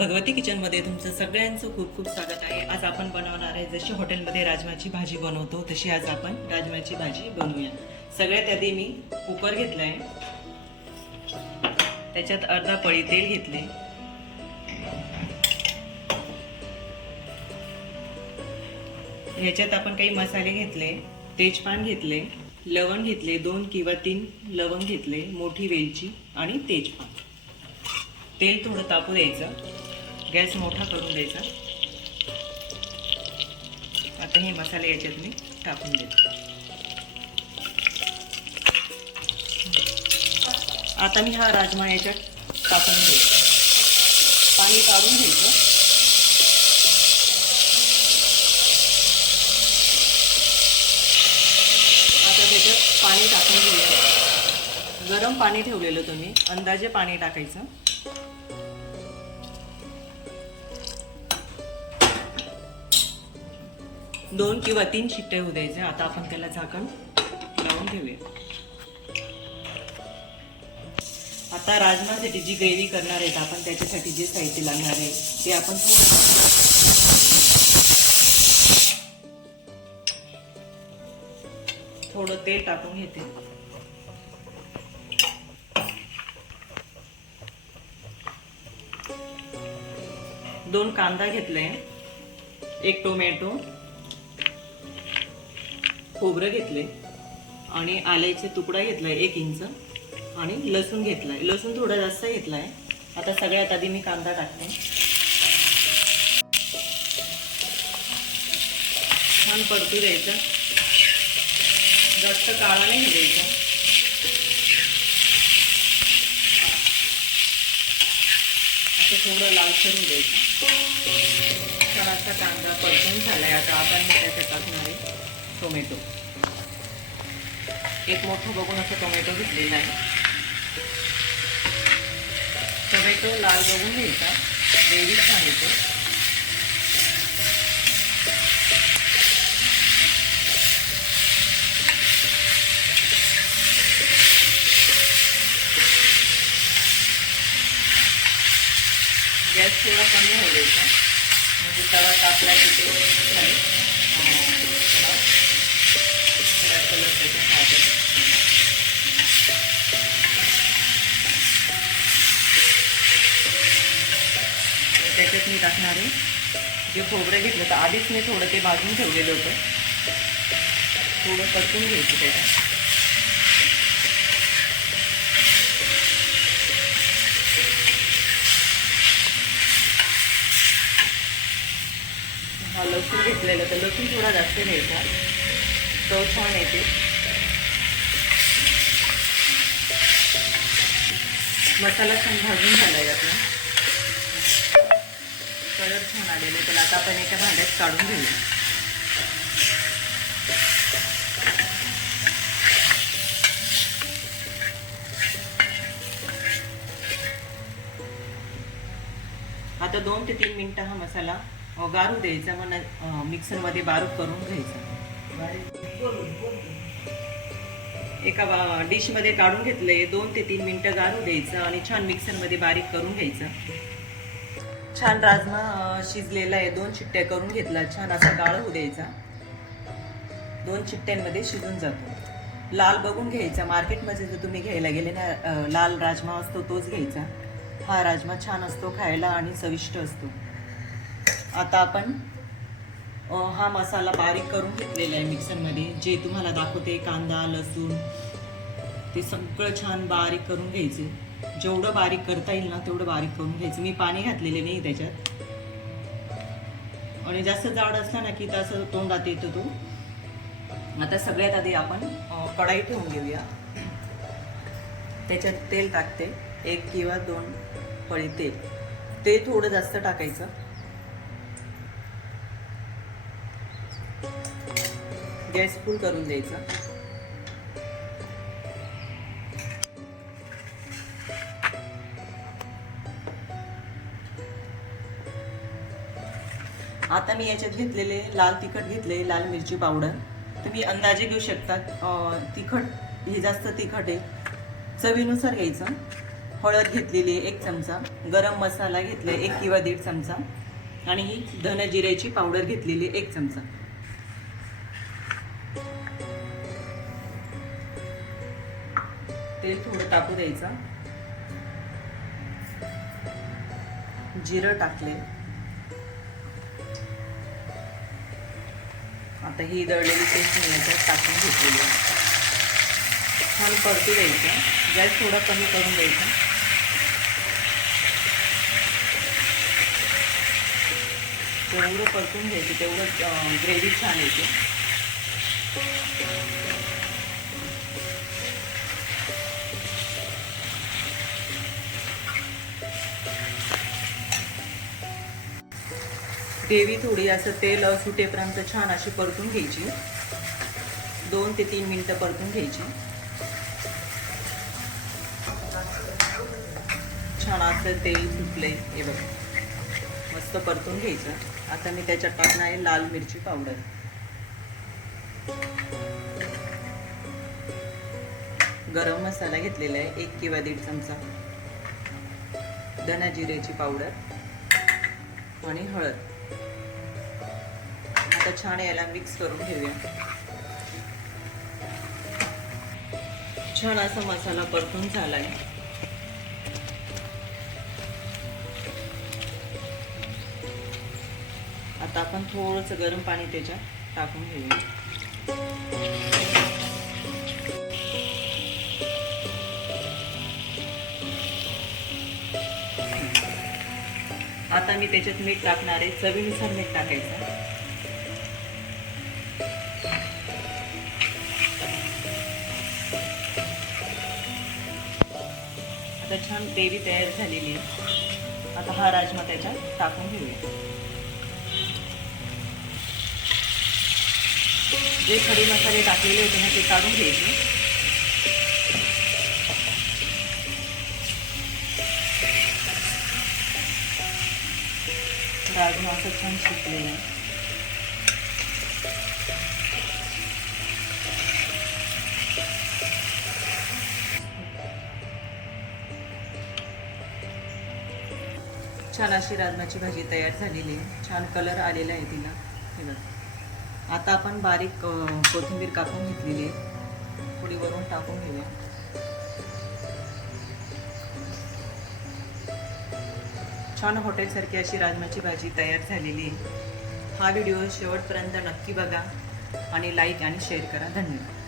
भगवती किचनमध्ये तुमचं सगळ्यांचं खूप खूप स्वागत आहे। आज आपण बनवणार आहे जशी हॉटेलमध्ये राजमाची भाजी बनवतो तशी आज आपण राजमाची भाजी बनवूया। सगळ्यात आधी मी कुकर घेतला आहे, त्याच्यात अर्धा पळी तेल घेतले, ह्याच्यात आपण काही मसाले घेतले, तेजपान घेतले, लवंग घेतले, 2 किंवा 3 लवंग घेतले, मोठी वेलची आणि तेजपान। तेल थोडं तापू द्यायचं, गॅस मोठा करून द्यायचा। आता हे मसाले याच्यात मी टाकून देतो। आता मी हा राजमा याच्यात टाकून देतो, पाणी काढून घ्यायचं। आता त्याच्यात पाणी टाकून घेऊया। गरम पाणी ठेवलेलं तुम्ही अंदाजे पाणी टाकायचं। 2 किंवा 3 शिट्टे होऊ द्यायचे। आता आपण त्याला झाकण लावून ठेवूया। आता राजमासाठी जी ग्रेव्ही करणार आहेत आपण, त्याच्यासाठी जे साहित्य लागणार आहे ते आपण थोडं तेल टाकून घेते। दोन कांदा घेतले, 1 टोमॅटो, खोबरं घेतले आणि आल्याचा तुकडा घेतलाय 1 इंच आणि लसूण घेतलाय। लसूण थोडा जास्त घेतलाय। आता सगळ्यात आधी मी कांदा टाकते, छान परतू द्यायचा, जास्त काळा नाही द्यायचा। असं थोडं लालसर होऊ द्यायचं। छान असा कांदा परतून झालाय। आता आपण त्याच्यात टाकणार आहे टोमॅटो, 1 मोठं बघून असं टोमॅटो घेतलेला आहे। टोमॅटो लाल बघून घ्यायचा, ग्रेव्ही छान येते। गॅस थोडा कमी होऊ द्यायचा, म्हणजे तवा तापला की ते कलर त्याच्या खायचा। त्याच्यात मी टाकणार आहे जे खोबरं घेतलं तर आधीच मी थोडं ते भाजून ठेवलेलं होतं, थोडं परतून घ्यायचं त्याच्यात। हा लसूण घेतलेलं तर लसूण थोडा जास्त घ्यायचा, चव छान येते। मसाला छान भाजून झालाय, आपला कलर छान आलेला आहे। त्याला आता आपण एका भांड्यात काढून घेऊया। आता 2 ते 3 मिनिटं हा मसाला गारू द्यायचा, मग मिक्सरमध्ये बारीक करून घ्यायचा। एका डिशमध्ये काढून घेतले, 2 ते 3 मिनिटं गारू द्यायचं आणि छान मिक्सरमध्ये बारीक करून घ्यायचं। छान राजमा शिजलेला आहे, 2 शिट्ट्या करून घेतला, छान असा गाळ होऊ द्यायचा। 2 शिट्ट्यांमध्ये शिजून जातो। लाल बघून घ्यायचा, मार्केटमध्ये जर तुम्ही घ्यायला गेले ना लाल राजमा असतो तोच घ्यायचा। हा राजमा छान असतो खायला आणि चविष्ट असतो। आता आपण हा मसाला बारीक करून घेतलेला आहे मिक्सरमध्ये, जे तुम्हाला दाखवते कांदा लसूण ते सगळं छान बारीक करून घ्यायचे। जेवढं बारीक करता येईल ना तेवढं बारीक करून घ्यायचं। मी पाणी घातलेले नाही त्याच्यात, आणि जास्त जाड असला ना की तसं तोंडात येतो तो। आता सगळ्यात आधी आपण कढाई ठेवून घेऊया, त्याच्यात तेल टाकते, 1 किंवा 2 पळी तेल थोडं जास्त टाकायचं। गॅस फुल करून द्यायचा। आता मी याच्यात घेतलेले लाल तिखट घेतले, लाल मिरची पावडर तुम्ही अंदाजे घेऊ शकता। तिखट हे जास्त तिखट आहे, चवीनुसार घ्यायचं। हळद घेतलेली आहे 1 चमचा, गरम मसाला घेतला 1 किंवा 1.5 चमचा आणि ही धन जिऱ्याची पावडर घेतलेली 1 चमचा. तेल थोडं टाकू द्यायचं. जिरं टाकले. आता ही दळलेली पेस्ट मी याच्यात टाकून घेतलेली आहे. छान परतू द्यायचं. गॅस थोडा कमी करून द्यायचा. जेवढं परतून घ्यायचं तेवढं ग्रेव्ही छान येते. ग्रेव्ही थोडी असं तेल सुटेपर्यंत छान अशी परतून घ्यायची. 2 ते 3 मिनिटं परतून घ्यायची. छान असं तेल सुटले हे बघा, मस्त परतून घ्यायचं. आता मी त्याच्यात टाकणार आहे लाल मिरची पावडर. गरम मसाला घेतलेला आहे 1 किंवा 1.5 चमचा, धना जिऱ्याची पावडर आणि हळद. आता छान याला मिक्स करून घेऊया. छान असा मसाला परतून झालाय. आता आपण थोडंसं गरम पाणी त्याच्यात टाकून घेऊया. आता मी त्याच्यात मीठ टाकणार आहे. चवीनुसार मीठ टाकायचं. आता छान ग्रेव्ही तयार झालेली आहे. आता हा राजमा त्याच्यात टाकून घेऊया. जे खडे मसाले टाकलेले होते ना ते काढून घ्यायचे. राजमा असं छान शिजलेलं आहे. छान अशी राजमाची भाजी तयार झालेली आहे. छान कलर आलेला आहे तिला. हे बघा. आता आपण बारीक कोथिंबीर कापून घेतलेली आहे. थोडी वरून टाकून घेऊया. छान हॉटेलसारखी अशी राजमाची भाजी तयार झालेली आहे. हा व्हिडिओ शेवटपर्यंत नक्की बघा आणि लाईक आणि शेअर करा. धन्यवाद.